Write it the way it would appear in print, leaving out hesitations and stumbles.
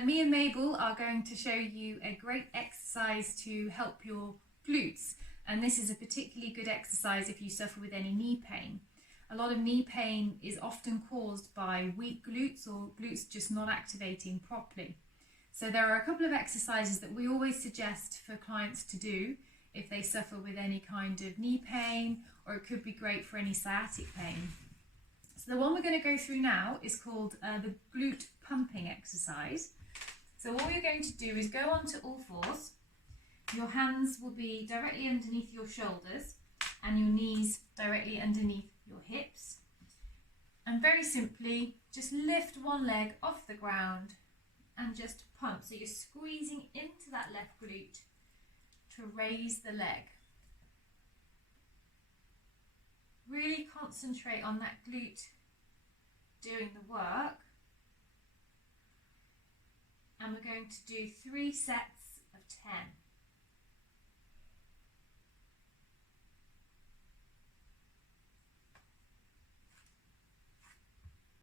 Me and Mabel are going to show you a great exercise to help your glutes, and this is a particularly good exercise if you suffer with any knee pain. A lot of knee pain is often caused by weak glutes or glutes just not activating properly. So there are a couple of exercises that we always suggest for clients to do if they suffer with any kind of knee pain, or it could be great for any sciatic pain. So the one we're going to go through now is called the glute pumping exercise. So all you're going to do is go onto all fours. Your hands will be directly underneath your shoulders and your knees directly underneath your hips. And very simply, just lift one leg off the ground and just pump. So you're squeezing into that left glute to raise the leg. Really concentrate on that glute doing the work. And we're going to do 3 sets of 10.